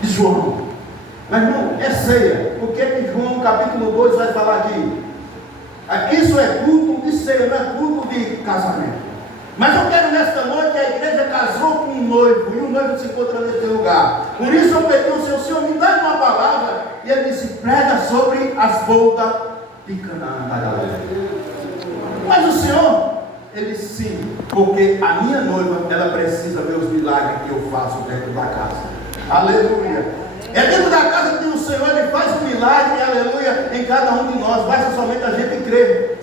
de João. Mas não, é ceia. O que é que João capítulo 2 vai falar aqui? Isso é culto de ceia, não é culto de casamento. Mas eu quero nesta noite, a igreja casou com um noivo, e o noivo se encontra neste lugar. Por isso eu pedi ao Senhor, me dá uma palavra, e ele disse, prega sobre as bodas de Canaã da Galileia. Mas o Senhor, ele disse sim, porque a minha noiva, ela precisa ver os milagres que eu faço dentro da casa. Aleluia. É dentro da casa que o Senhor, ele faz um milagre, aleluia, em cada um de nós, basta somente a gente crer.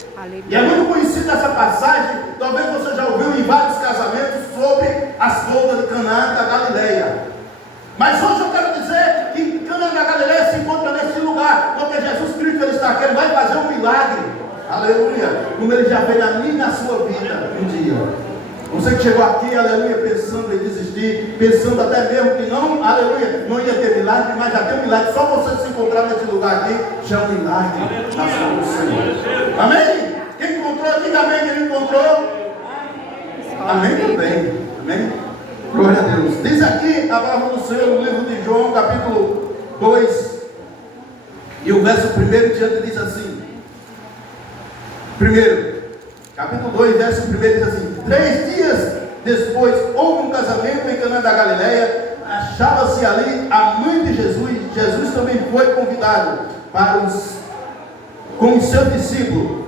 E é muito conhecida essa passagem, talvez você já ouviu em vários casamentos sobre as bodas de Canaã da Galileia. Mas hoje eu quero dizer que Canaã da Galileia se encontra nesse lugar, porque Jesus Cristo, ele está aqui, ele vai fazer um milagre, aleluia, como ele já fez na minha e na sua vida um dia. Você que chegou aqui, aleluia, pensando em desistir, pensando até mesmo que não, aleluia, não ia ter milagre, mas já tem um milagre. Só você se encontrar nesse lugar aqui, já é um milagre na sua do Senhor. Amém? Quem encontrou, diga amém, quem não encontrou. Amém também. Amém? Glória a Deus. Diz aqui a palavra do Senhor no livro de João, capítulo 2, e o verso 1 em diante diz assim. Primeiro, capítulo 2, verso 1 diz assim: 3 dias depois houve um casamento em Canaã da Galileia. Achava-se ali a mãe de Jesus. Jesus também foi convidado com os seus discípulos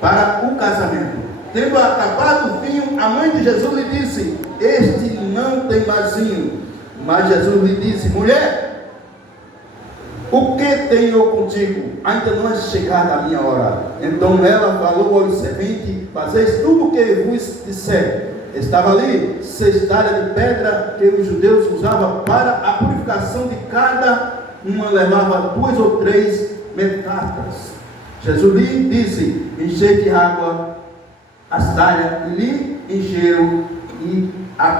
para o casamento. Tendo acabado o vinho, a mãe de Jesus lhe disse: este não tem mais vinho. Mas Jesus lhe disse: mulher, o que tenho eu contigo? Ainda não é chegada a minha hora. Então ela falou aos serventes: fazeis tudo o que vos disser. Estava ali 6 talhas de pedra que os judeus usavam para a purificação de cada uma, levava 2 ou 3 metástases. Jesus lhe disse: enchei de água as talhas, e lhe encheram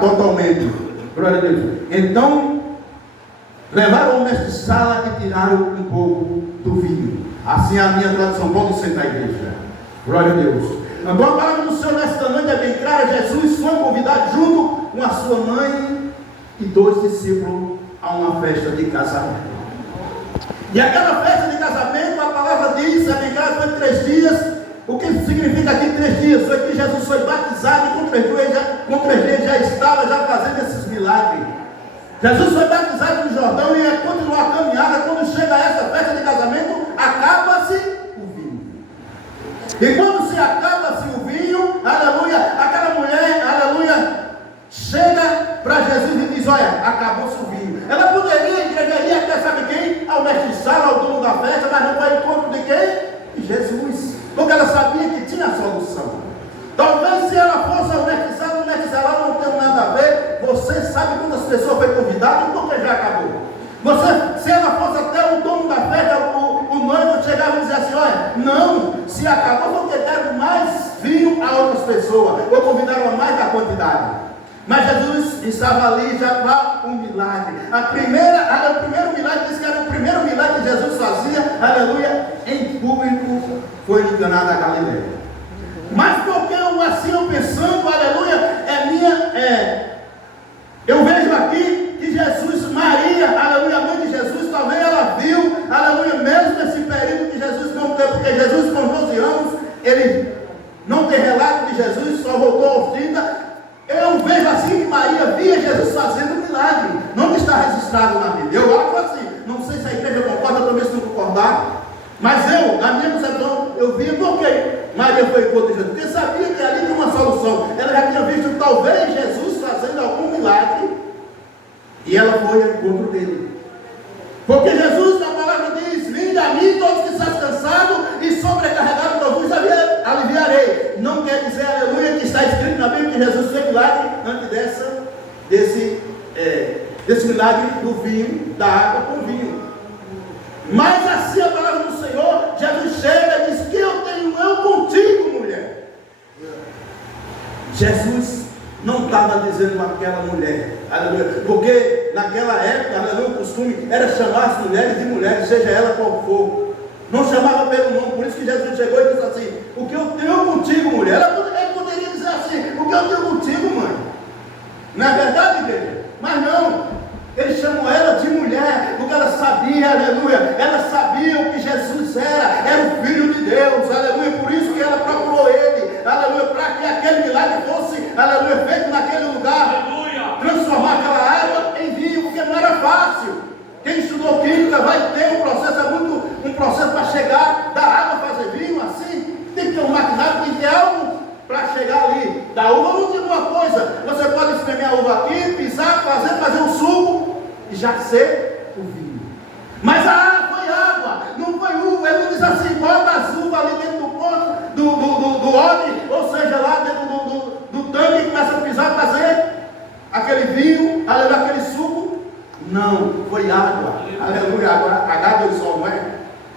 totalmente. Glória a Deus. Então levaram o mestre sala e tiraram um pouco do vinho. Assim é a minha tradução. Pode sentar, igreja. Glória a Deus. Então a palavra do Senhor nesta noite é bem clara. Jesus foi convidado junto com a sua mãe e 2 discípulos a uma festa de casamento. E aquela festa de casamento, a palavra diz, é bem clara, foi 3 dias. O que significa aqui 3 dias? Foi que Jesus foi batizado e com 3 dias já estava fazendo esses milagres. Jesus foi batizado no Jordão e ia continuar a caminhada. Quando chega a essa festa de casamento, acaba-se o vinho. E quando se acaba-se o vinho, aleluia, aquela mulher, aleluia, chega para Jesus e diz: olha, acabou-se o vinho. Ela poderia ir até, sabe quem? Ao mestre sala, ao dono da festa, mas não foi encontro de quem? De Jesus. Porque ela sabia que tinha a solução. Talvez se ela fosse ao mestre sala não tem nada a ver. Você sabe quantas pessoas foi convidado, porque já acabou. Se ela fosse até o dono da festa, o noivo chegava e dizia assim: olha, não, se acabou porque deram mais vinho a outras pessoas, ou convidaram a mais da quantidade. Mas Jesus estava ali já para um milagre. O primeiro milagre, diz que era o primeiro milagre que Jesus fazia, aleluia, em público, foi em Canaã da Galileia. Mas porque eu pensando, aleluia, eu vejo aqui que Jesus, Maria, aleluia, a mãe de Jesus, também ela viu, aleluia, mesmo nesse período que Jesus não teve, porque Jesus com 12 anos, ele não tem relato de Jesus, só voltou aos 30. Eu vejo assim que Maria via Jesus fazendo milagre. Não está registrado na Bíblia. Eu acho assim. Não sei se a igreja concorda, talvez se não concordar. Mas na minha concepção, eu via porque Maria foi contra Jesus. Porque sabia que ali tinha uma solução. Ela já tinha visto talvez Jesus fazendo algum milagre. E ela foi ao encontro dele. Porque Jesus, na palavra diz: vinde a mim todos que estão cansados e sobrecarregados, que eu vos aliviarei. Não quer dizer, aleluia, que está escrito na Bíblia que Jesus fez milagre antes desse milagre do vinho, da água com vinho. Mas assim a palavra do Senhor, Jesus chega e diz: que eu tenho eu contigo, mulher. Jesus não estava dizendo aquela mulher, aleluia, porque naquela época, aleluia, o costume era chamar as mulheres de mulheres, seja ela qual for. Não chamava pelo nome. Por isso que Jesus chegou e disse assim: o que eu tenho contigo, mulher. Ele poderia dizer assim: o que eu tenho contigo, mãe. Não é verdade, igreja? Mas não, ele chamou ela de mulher. sabia, aleluia, elas sabiam que Jesus era o Filho de Deus, aleluia, por isso que ela procurou ele, aleluia, para que aquele milagre fosse, aleluia, feito naquele lugar, transformar aquela água em vinho, porque não era fácil. Quem estudou química vai ter um processo para chegar da água fazer vinho, assim, tem que ter um maquinário, tem que ter algo para chegar ali. Da uva não tem uma coisa, você pode espremer a uva aqui, pisar, fazer um suco e já ser o vinho. Mas a água foi água, não foi uva. Ele não diz assim, bota as uvas ali dentro do ponto, do odre, ou seja, lá dentro do tanque e começa a pisar, fazer aquele vinho, aquele suco. Não, foi água, aleluia, água H2O, não é?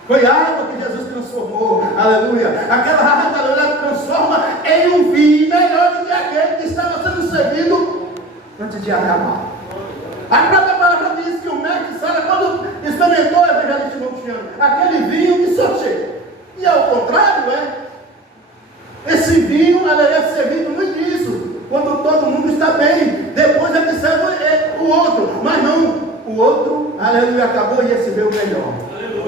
Foi água que Jesus transformou, aleluia. Aquela água, aleluia, transforma em um vinho melhor do que aquele que estava sendo servido antes de acabar. A própria palavra diz que o mestre Sara, quando experimentou o evangelista Luciano, aquele vinho que só chega. E ao contrário, esse vinho, aleluia, é servido no início, quando todo mundo está bem. Depois é que serve o outro, mas não. O outro, aleluia, acabou e esse veio o melhor.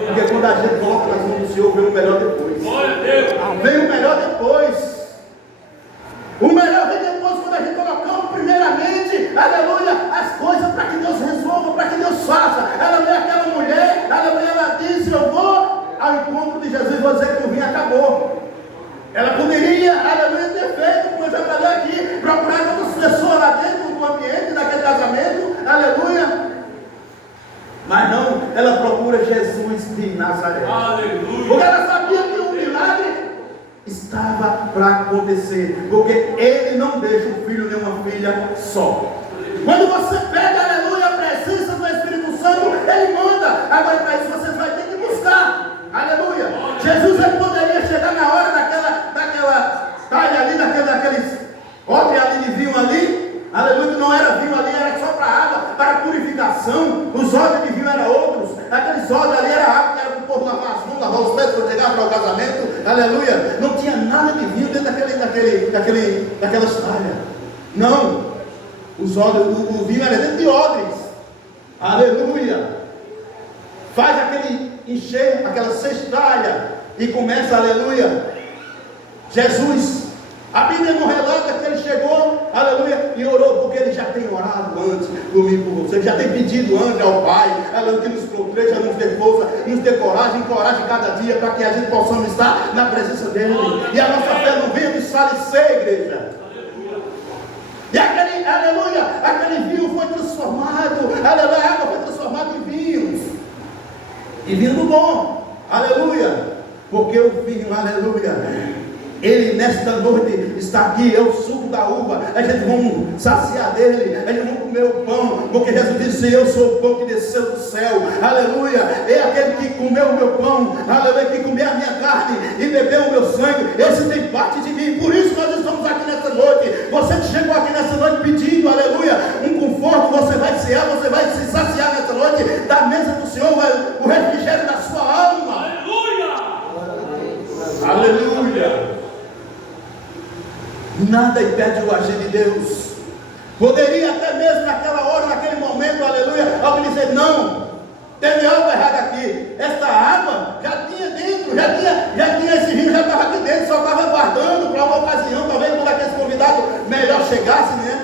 Porque quando a gente coloca nas mãos do Senhor, vem o melhor depois. Vem o melhor depois. O melhor vem depois quando a gente colocamos primeiramente, aleluia, as coisas para que Deus resolva, para que Deus faça. Aleluia, aquela mulher, aleluia, ela disse, eu vou ao encontro de Jesus, vou dizer que o vinho acabou. Ela poderia, aleluia, ter feito, como eu já falei aqui, procurar outras pessoas lá dentro do ambiente daquele casamento, aleluia. Mas não, ela procura Jesus de Nazaré. Aleluia. Porque ela sabia que o milagre estava para acontecer. Porque ele não deixa um filho nem uma filha só. Quando você pega, aleluia, a presença do Espírito Santo, ele manda. Agora para isso você vai ter que buscar. Aleluia. Jesus ele poderia chegar na hora daquela talha ali, daqueles odres ali de vinho ali. Aleluia, que não era vinho ali, era só para água, para purificação. Os odres de vinho eram outros. Aqueles odres ali era água, que era para o povo lavar as mãos, lavar os pés para chegar para o casamento. Aleluia. Não tinha nada de vinho dentro daquelas talhas. Não. Os odres, o vinho era dentro de odres. Aleluia. Faz aquele encher, aquela cestalha e começa, aleluia. Jesus. A Bíblia não relata que ele chegou, aleluia, e orou, porque ele já tem orado antes por mim, por você, já tem pedido antes ao Pai, aleluia, que nos proteja, nos dê força, nos dê coragem, encoraje cada dia, para que a gente possamos estar na presença dele, e a nossa fé não venha desfalecer, igreja. E aquele vinho foi transformado, aleluia, a água foi transformada em vinhos, e vinho bom, aleluia, porque o vinho, aleluia, ele nesta noite está aqui, é o suco da uva. A gente vamos saciar dele, a gente vamos comer o pão, porque Jesus disse, eu sou o pão que desceu do céu, aleluia, é aquele que comeu o meu pão, aleluia, que comeu a minha carne e bebeu o meu sangue, esse tem parte de mim. Por isso nós estamos aqui nessa noite. Você que chegou aqui nessa noite pedindo, aleluia, um conforto, você vai cear, você vai se saciar nessa noite da mesa do Senhor, o refrigério da sua alma. Aleluia, aleluia. Nada impede o agir de Deus. Poderia até mesmo naquela hora, naquele momento, aleluia, alguém dizer, não, teve algo errado aqui. Esta água já tinha dentro, já tinha esse vinho, já estava aqui dentro, só estava guardando para uma ocasião, talvez quando aqueles convidados melhor chegassem, né?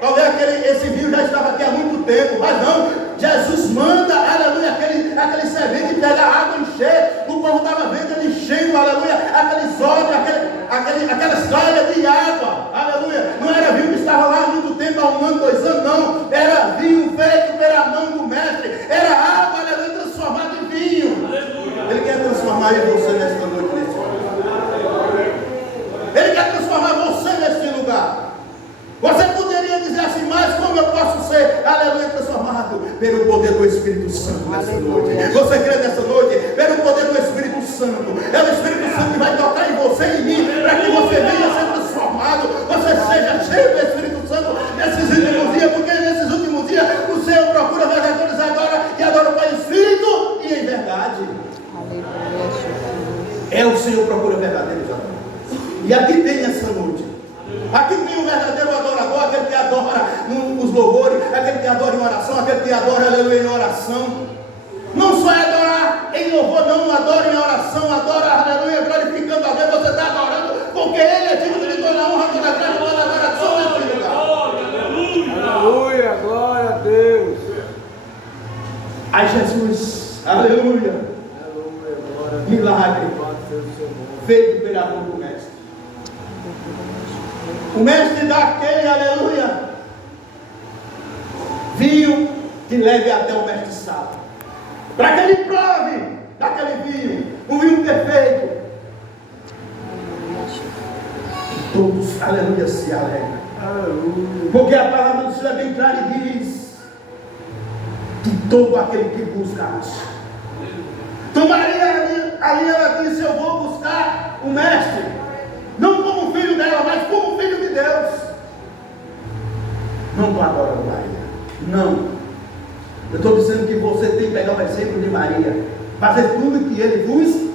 Talvez esse vinho já estava aqui há muito tempo, mas não, Jesus manda, aleluia, aquele servente pegar água e encher. O povo estava vendo ele enchendo, aleluia, aqueles olhos, aquelas talhas de água, aleluia. Não era vinho que estava lá há muito tempo, há 1 ano, 2 anos, não. Era vinho feito pela mão do mestre, era água, aleluia, transformada em vinho. Aleluia. Ele quer transformar em você nesta noite, nesse lugar. Ele quer transformar você neste lugar. Você poderia dizer assim, mas como eu posso ser, aleluia, transformado pelo poder do Espírito Santo nessa noite? Você crê nessa noite? Pelo poder do Espírito Santo. É o Espírito Santo que vai tocar em você e em mim, para que você venha ser transformado, você seja cheio do Espírito Santo nesses últimos dias, porque nesses últimos dias o Senhor procura verdadeiros agora que adoram o Pai em Espírito e em verdade. É o Senhor procura verdadeiros agora. E aqui tem essa noite. Aqui tem um verdadeiro adorador, aquele que adora nos louvores, aquele que adora em oração, aquele que adora, aleluia, em oração. Não só é não, adore em oração, adora, aleluia, glorificando a Deus, você está adorando, porque Ele é digno de toda a honra, toda a glória, toda a adoração nesse lugar. Aleluia, glória a Deus. Aí Jesus, aleluia, milagre, feito pela mão do mestre. O mestre dá aquele, aleluia, vinho que leve até o mestre sábio, para que ele prove daquele vinho, um vinho perfeito. E todos, aleluia, se alegram. Aleluia. Porque a palavra do Senhor é bem clara e diz que todo aquele que busca acha. Então Maria ali ela disse: eu vou buscar o mestre, não como filho dela, mas como filho de Deus. Não estou adorando Maria, não. Eu estou dizendo que você tem que pegar o exemplo de Maria, fazer tudo que ele vos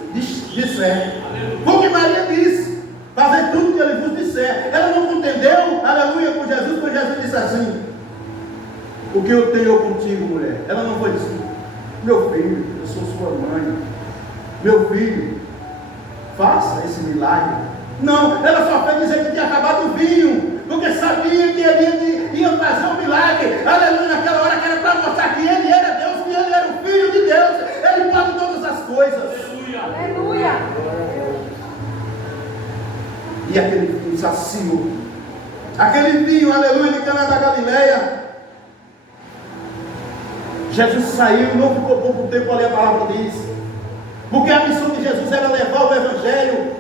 disser. Porque Maria disse: fazer tudo que ele vos disser. Ela não entendeu, aleluia, com Jesus, quando Jesus disse assim: o que eu tenho contigo, mulher? Ela não foi assim: meu filho, eu sou sua mãe, meu filho, faça esse milagre. Não, ela só fez dizer que tinha acabado o vinho, porque sabia que ele ia fazer um milagre, aleluia, naquela hora que era para mostrar que ele era Deus, que ele era o Filho de Deus, ele pode todas as coisas. Aleluia. E aquele vinho saciou, aquele vinho, aleluia, de Caná da Galileia. Jesus saiu, não ficou pouco tempo ali, a palavra diz, porque a missão de Jesus era levar o Evangelho.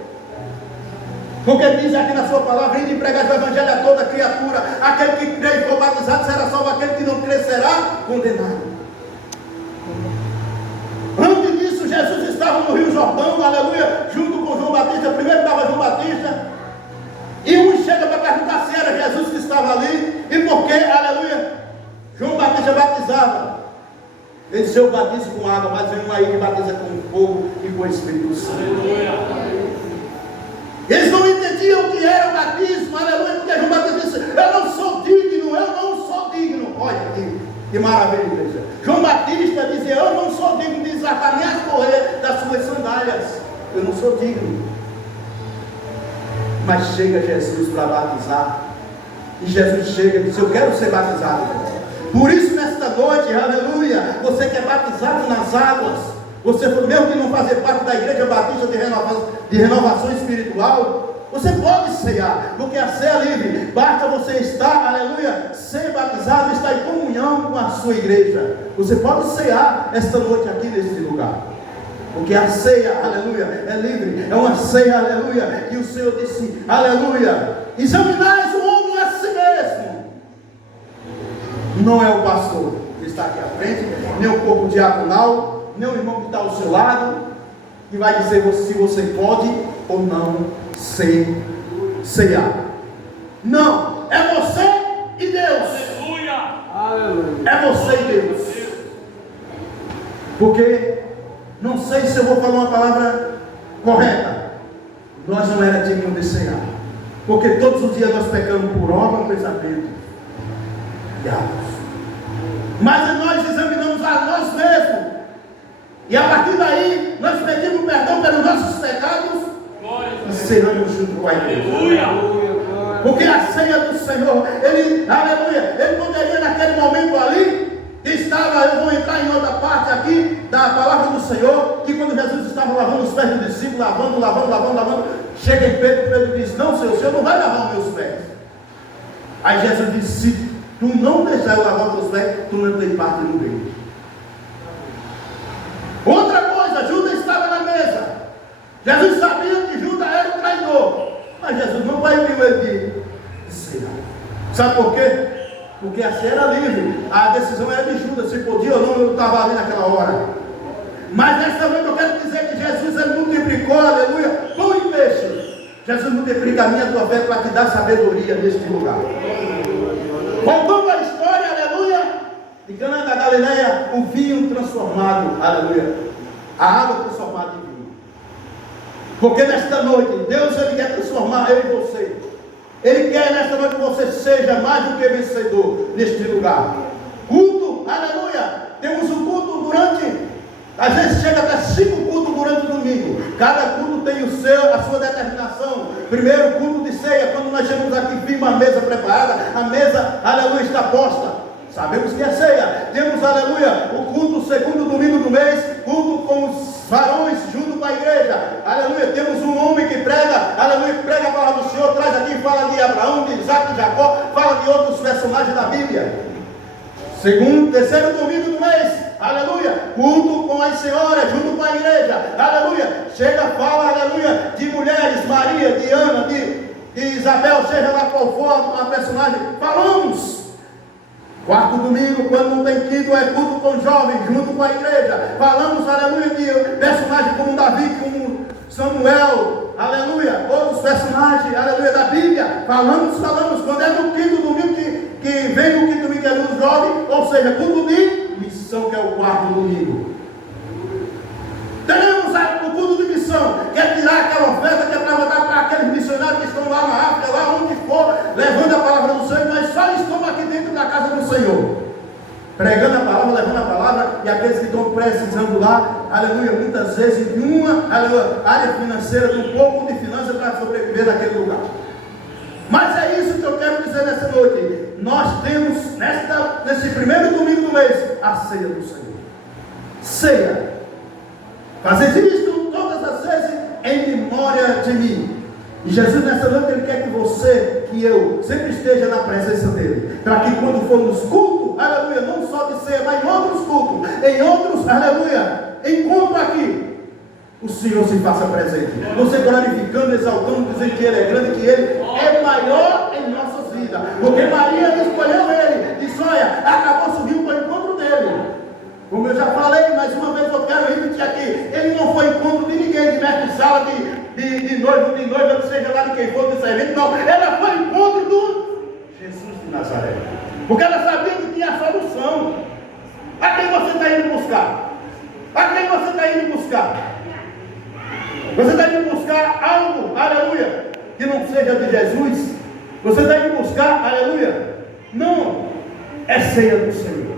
Porque diz aqui na sua palavra: ide pregar o Evangelho a toda criatura, aquele que crê e for batizado será salvo, aquele que não crê será condenado. Antes disso, Jesus estava no Rio Jordão, aleluia, junto com João Batista. Primeiro estava João Batista, e um chega para perguntar se era Jesus que estava ali, e por que, aleluia, João Batista batizava. Ele disse: eu batizo com água, mas vem um aí que batiza com fogo e com o Espírito Santo. Aleluia. Eles não entendiam o que era o batismo, aleluia, porque João Batista disse: eu não sou digno, eu não sou digno. Olha que maravilha, igreja. João Batista dizia: eu não sou digno de desatar nem as correias das suas sandálias, eu não sou digno. Mas chega Jesus para batizar, e Jesus chega e diz: eu quero ser batizado. Por isso, nesta noite, aleluia, você que é batizado nas águas, você mesmo que não fazer parte da igreja batista de renovação espiritual, você pode ceiar, porque a ceia é livre. Basta você estar, aleluia, ser batizado, estar em comunhão com a sua igreja. Você pode ceiar esta noite aqui neste lugar, porque a ceia, aleluia, é livre. É uma ceia, aleluia, que o Senhor disse, aleluia: examinais o homem a si mesmo. Não é o pastor que está aqui à frente, nem o corpo diaconal, nem o irmão que está ao seu lado, que vai dizer se você pode ou não ceiar. Não, é você e Deus. Aleluia. É você e Deus. Porque, não sei se eu vou falar uma palavra correta, nós não era dignos de ceiar, porque todos os dias nós pecamos por obra, pensamento e atos. Mas nós examinamos a nós mesmos, e a partir daí nós pedimos perdão pelos nossos pecados e ceamos junto com a igreja. Porque a ceia do Senhor, ele, aleluia, ele poderia naquele momento ali, estava, eu vou entrar em outra parte aqui da palavra do Senhor, que quando Jesus estava lavando os pés do discípulo, lavando, chega em Pedro diz: não, Senhor, o Senhor não vai lavar os meus pés. Aí Jesus disse: se tu não deixar eu lavar os teus pés, tu não tem parte no meio. Outra coisa, Judas estava na mesa. Jesus sabia que Judas era o traidor, mas Jesus não proibiu ele de cear. Sabe por quê? Porque a ceia era livre, a decisão era de Judas, se podia ou não, eu estava ali naquela hora. Mas nesta noite eu quero dizer que Jesus, ele multiplicou, aleluia, pão e peixe. Jesus multiplica a minha e a tua fé para te dar sabedoria neste lugar. Voltando à história, aleluia, de Caná da Galileia, o vinho transformado, aleluia, a água transformada em vinho. Porque nesta noite, Deus, ele quer transformar eu e você. Ele quer nesta noite que você seja mais do que vencedor neste lugar. Culto, aleluia, temos um culto durante, às vezes chega até 5 cultos domingo. Cada culto tem a sua determinação. Primeiro, culto de ceia, quando nós chegamos aqui, vimos a mesa preparada, a mesa, aleluia, está posta. Sabemos que é ceia. Temos, aleluia, o culto, o segundo domingo do mês, culto com os varões junto com a igreja. Aleluia, temos um homem que prega, aleluia, que prega a palavra do Senhor, traz aqui, fala de Abraão, de Isaac, de Jacó, fala de outros personagens da Bíblia. Terceiro domingo do mês, aleluia, culto com as senhoras, junto com a igreja, aleluia, chega, fala, aleluia, de mulheres, Maria, de Ana, de Isabel, seja lá qual for a personagem, falamos. Quarto domingo, quando não tem tido, é culto com jovens, junto com a igreja, falamos, aleluia, de personagens como Davi, como Samuel, aleluia, outros personagens, aleluia, da Bíblia, falamos, quando é no quinto domingo que vem o quinto domingo que é no jovem, ou seja, culto de missão, que é o quarto domingo. Teremos o culto de missão, que é tirar aquela oferta, que é para mandar para aqueles missionários que estão lá na África, lá onde for, levando a palavra do Senhor, nós só estamos aqui dentro da casa do Senhor, pregando a palavra, levando a palavra, e aqueles que estão precisando lá, aleluia, muitas vezes em uma, aleluia, área financeira, de um pouco de finanças para sobreviver naquele lugar. Mas é isso que eu quero dizer nessa noite. Nós temos nesse primeiro domingo do mês a ceia do Senhor. Ceia. Fazer isto todas as vezes em memória de mim. E Jesus nessa noite Ele quer que você, que eu, sempre esteja na presença dEle. Para que quando for nos cultos, aleluia, não só de ceia, mas em outros cultos, em outros, aleluia, encontro aqui, o Senhor se faça presente. Você glorificando, exaltando, dizendo que Ele é grande, que Ele é maior em nossas vidas. Porque Maria escolheu Ele. Disse, olha, acabou subindo para o encontro dEle. Como eu já falei, mais uma vez eu quero repetir aqui. Ele não foi encontro de ninguém, de mestre de sala, de noiva, que seja lá de quem for, de servente, não. Ela foi encontro do Jesus de Nazaré. Porque ela sabia que tinha a solução. A quem você está indo buscar? A quem você está indo buscar? Você está indo buscar algo, aleluia, que não seja de Jesus? Você está indo buscar, aleluia? Não, é ceia do Senhor.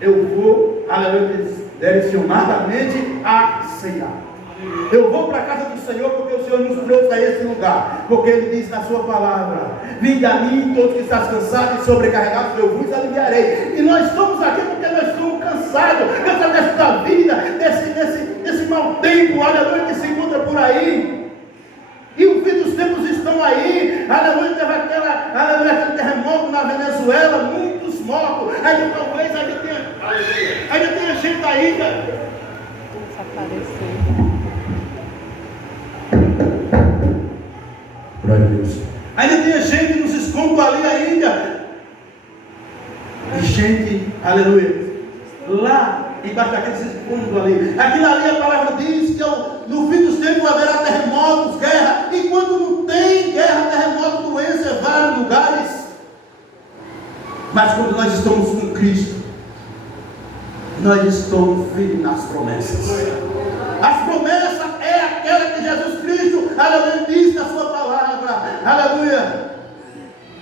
Eu vou, aleluia, direcionadamente a ceiar. Eu vou para a casa do Senhor porque o Senhor nos trouxe a esse lugar. Porque Ele diz na sua palavra: vinde a mim todos que estão cansados e sobrecarregados, eu vos aliviarei. E nós estamos aqui porque nós estamos cansados dessa vida, desse mau tempo, aleluia, que se encontra por aí. E o fim dos tempos estão aí. Aleluia, teve aquele terremoto na Venezuela, muitos mortos. Aí talvez ainda tenha gente ainda. Glória a Deus. Ainda tem gente nos escombros ali ainda. E gente, aleluia, lá embaixo daqueles escombros ali. Aquilo ali a palavra diz que no fim dos tempos haverá terremotos, guerra. E quando não tem guerra, terremoto, doença, em vários lugares. Mas quando nós estamos com Cristo, nós estamos firmes nas promessas. As promessas é aquela que Jesus Cristo, aleluia, diz na sua palavra, aleluia.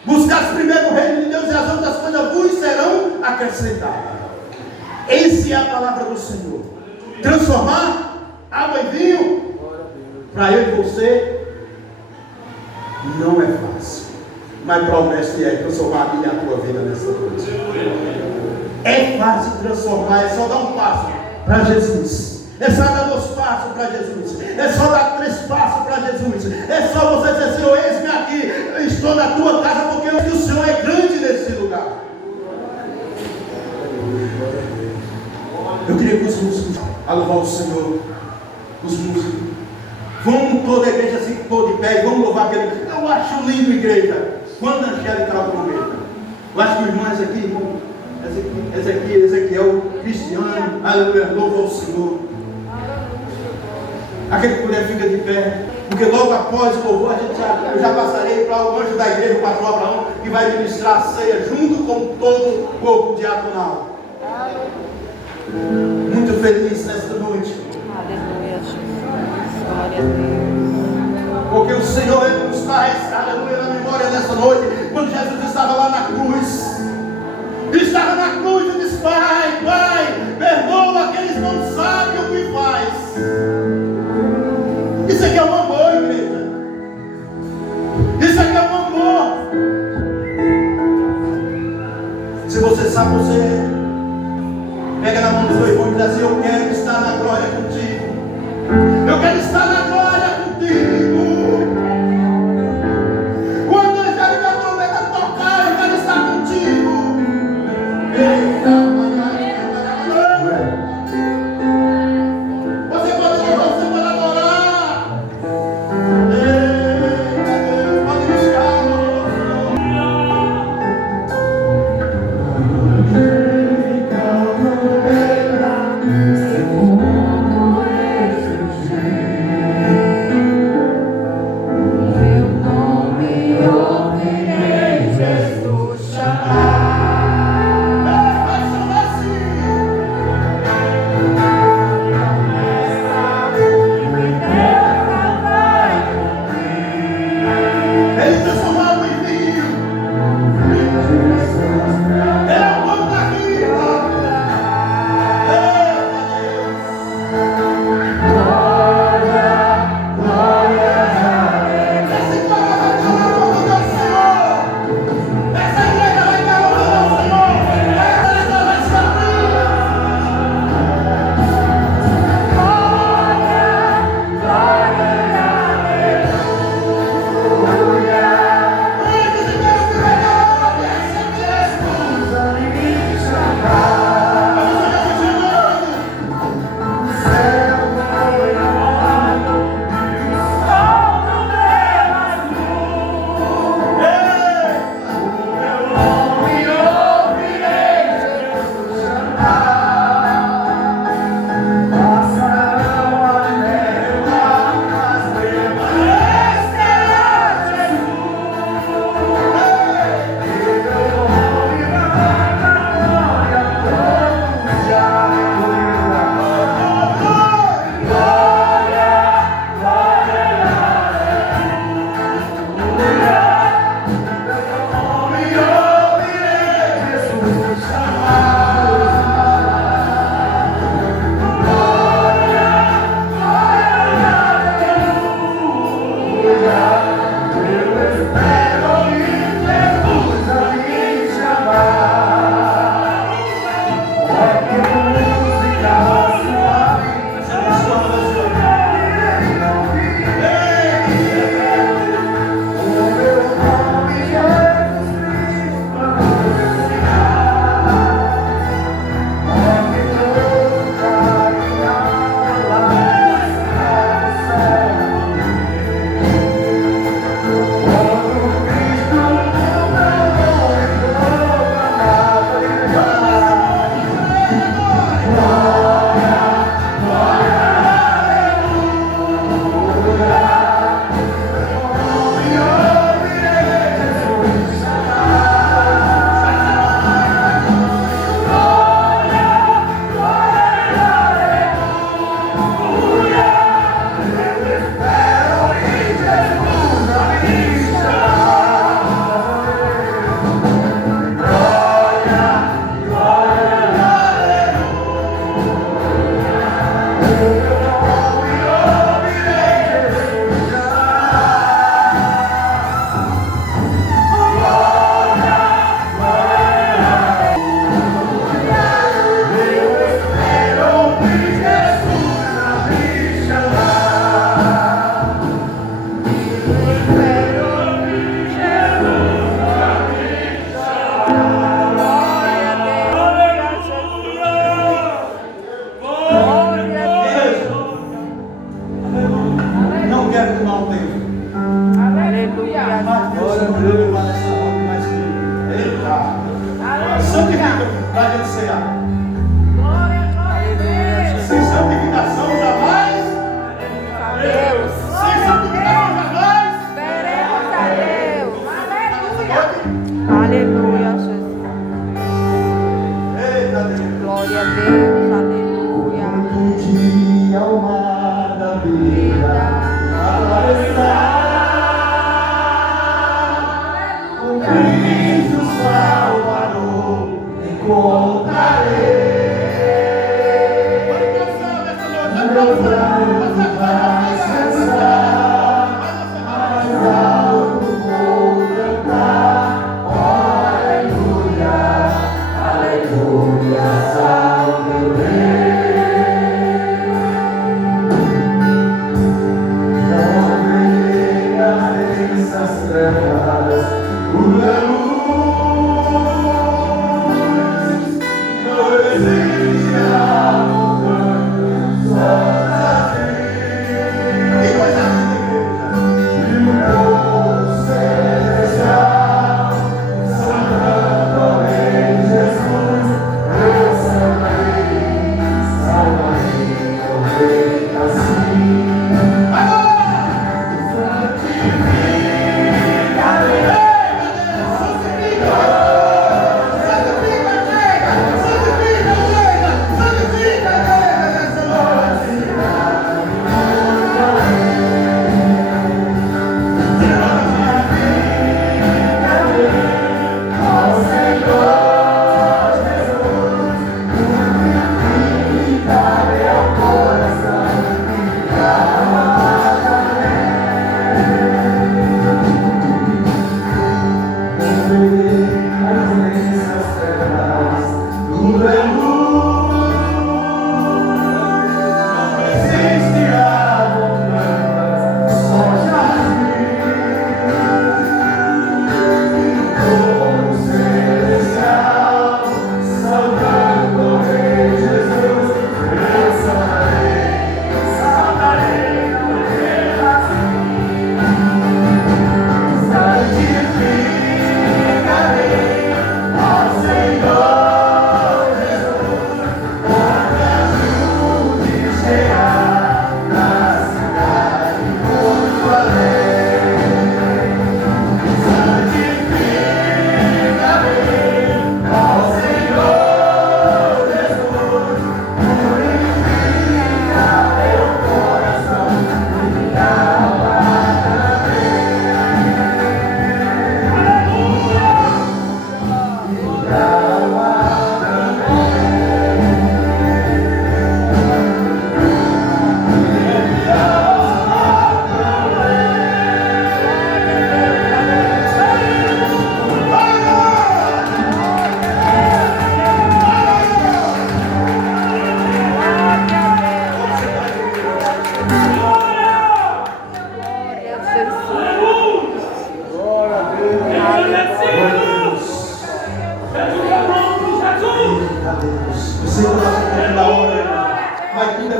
Buscar primeiro o reino de Deus e as outras coisas vos serão acrescentadas. Essa é a palavra do Senhor. Transformar água em vinho, para eu e você, não é fácil. Mas para o mestre é transformar a minha e a tua vida nessa noite. É fácil transformar, é só dar um passo para Jesus. É só dar 2 passos para Jesus. É só dar 3 passos para Jesus. É só você dizer, Senhor, eis-me aqui. Eu estou na tua casa porque o Senhor é grande nesse lugar. Eu queria que os músicos, a louvar o Senhor, os músicos, vamos toda a igreja assim, todo de pé, e vamos louvar aquele. Eu acho lindo, igreja, quando a Angélica aproveita. Eu acho que os irmãos aqui, Ezequiel, Cristiano, aleluia, louva o Senhor. Aquele que puder fica de pé, porque logo após o louvor eu já passarei para o anjo da igreja, o pastor Abraão, que vai ministrar a ceia junto com todo o corpo diaconal. Muito feliz nesta noite. Aleluia, Jesus. Glória a Deus. Porque o Senhor Ele nos traz, aleluia, na memória nessa noite, quando Jesus estava lá na cruz. Estava na cruz e disse: Pai, perdoa que eles não sabem o que faz. Pega na mão do seu irmão e diz assim: eu quero estar na glória contigo. Eu quero estar na glória contigo. Quando o evangelho da trombeta tocar, eu quero estar contigo. Você pode louvar, você pode adorar. Eita Deus, pode buscar,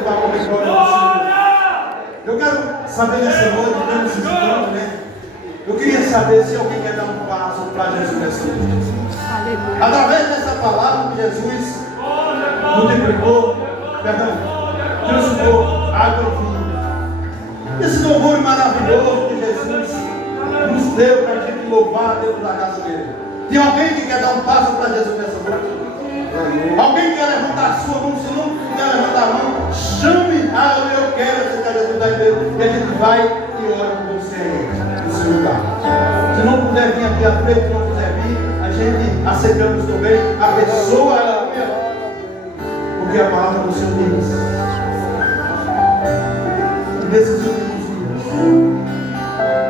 levar para a vitória do Senhor. Eu quero saber nessa noite, nesse instante, né? Eu queria saber se alguém quer dar um passo para Jesus nessa noite. Através dessa palavra que Jesus multiplicou, transformou água em vinho. Esse louvor maravilhoso que Jesus nos deu para a gente louvar Deus da casa dele. Tem alguém que quer dar um passo para Jesus nessa noite? Alguém quer levantar a sua mão? Se não puder levantar a mão, chame. Eu quero aceitar Jesus da igreja. E a gente vai e ora por você aí, no seu lugar. Se não puder vir aqui à frente, se não puder vir, a gente aceitamos também a pessoa, aleluia. Porque a palavra do Senhor diz: nesses últimos dias,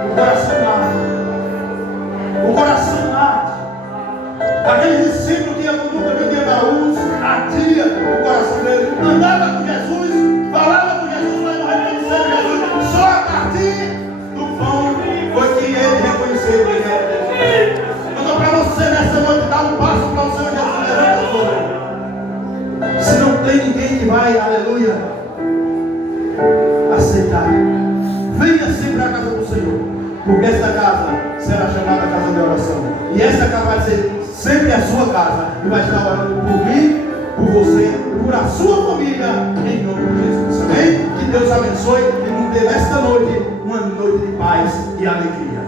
o coração arde. O coração arde. Aquele discípulo que ia com o caminho de Emaús, ardia o coração dele, andava com Jesus, falava com Jesus, mas não reconheceu Jesus. Só a partir do pão foi que ele reconheceu quem era Jesus. Então, para você nessa noite, dar um passo para o Senhor Jesus, levanta a sua mão. Se não tem ninguém que vai, aleluia, aceitar, venha sempre à casa do Senhor, porque esta casa será chamada casa de oração. E esta casa vai ser sempre a sua casa, e vai estar orando por mim, por você, por a sua família, em nome de Jesus. Amém? Que Deus abençoe e nos dê nesta noite uma noite de paz e alegria.